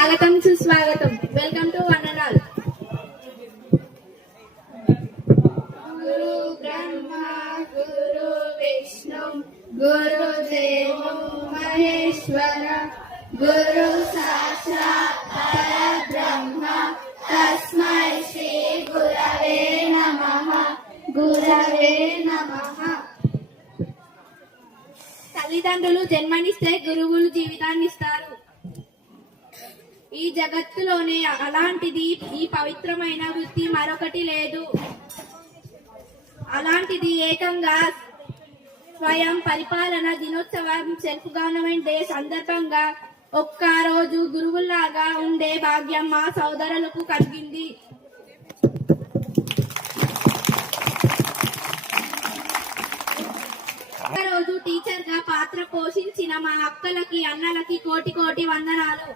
స్వాగతం సుస్వాగతం. Welcome to one and all గురు బ్రహ్మ గురు విష్ణు గురు దేవో మహేశ్వర గురు సాక్షాత్ పరబ్రహ్మ తస్మై శ్రీ గురవే నమః గురవే నమః. తల్లిదండ్రులు జన్మనిస్తే గురువులు జీవితాన్ని ఇస్తారు. ఈ జగత్తులోనే అలాంటిది ఈ పవిత్రమైన వృత్తి మరొకటి లేదు. అలాంటిది ఏకంగా స్వయం పరిపాలన దినోత్సవం సెల్ఫ్ గవర్నమెంట్ డే సందర్భంగా ఒక్క రోజు గురువుల్లాగా ఉండే భాగ్యం మా సోదరులకు కలిగింది. రోజు టీచర్గా పాత్ర పోషించిన మా అక్కలకి అన్నలకి కోటి కోటి వందనాలు.